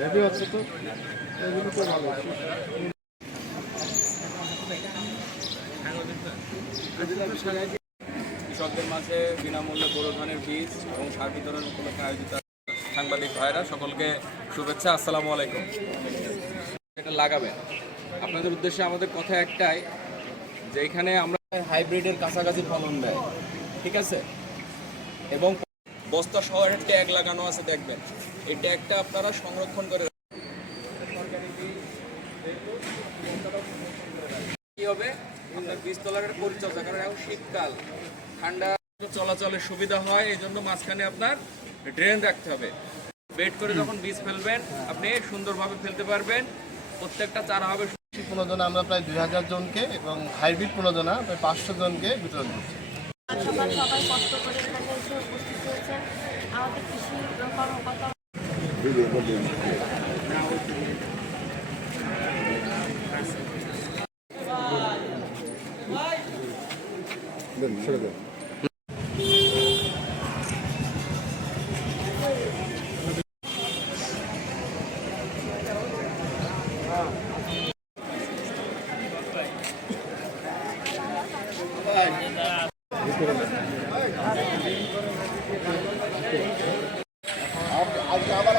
Heavy হচ্ছে তো, এগুলো তো ভালো। কৃষকদের মাঝে বিনামূল্যে বোরো ধানের বীজ এবং সার বিতরণ উপলক্ষে আয়োজিত সাংবাদিক ভাইরা সকলকে শুভেচ্ছা, আসসালামু আলাইকুম। এটা লাগাবেন, আপনাদের উদ্দেশ্যে আমাদের কথা একটাই যে এখানে আমরা হাইব্রিডের কাছাকাছি ফলন দেয়, ঠিক আছে, এবং বস্তা শহরের ট্যাগ লাগানো আছে, দেখবেন এই ট্যাগটা আপনারা সংরক্ষণ করে কি হবে আপনার বীজতলার পরিচর্যা, কারণ এখন শীতকাল, ঠান্ডা চলাচলের সুবিধা হয়, এই জন্য মাঝখানে আপনার ড্রেন রাখতে হবে। বেড করে যখন বীজ ফেলবেন আপনি সুন্দরভাবে ফেলতে পারবেন। প্রত্যেকটা চারা হবে প্রণোদনা আমরা প্রায় 2000 জনকে এবং হাইব্রিড প্রণোদনা প্রায় 500 জনকে বিতরণ করছি। সবাই কষ্ট করে এখানে এসে উপস্থিত হয়েছেন। আমাদের কৃষি কর্মকর্তা আবার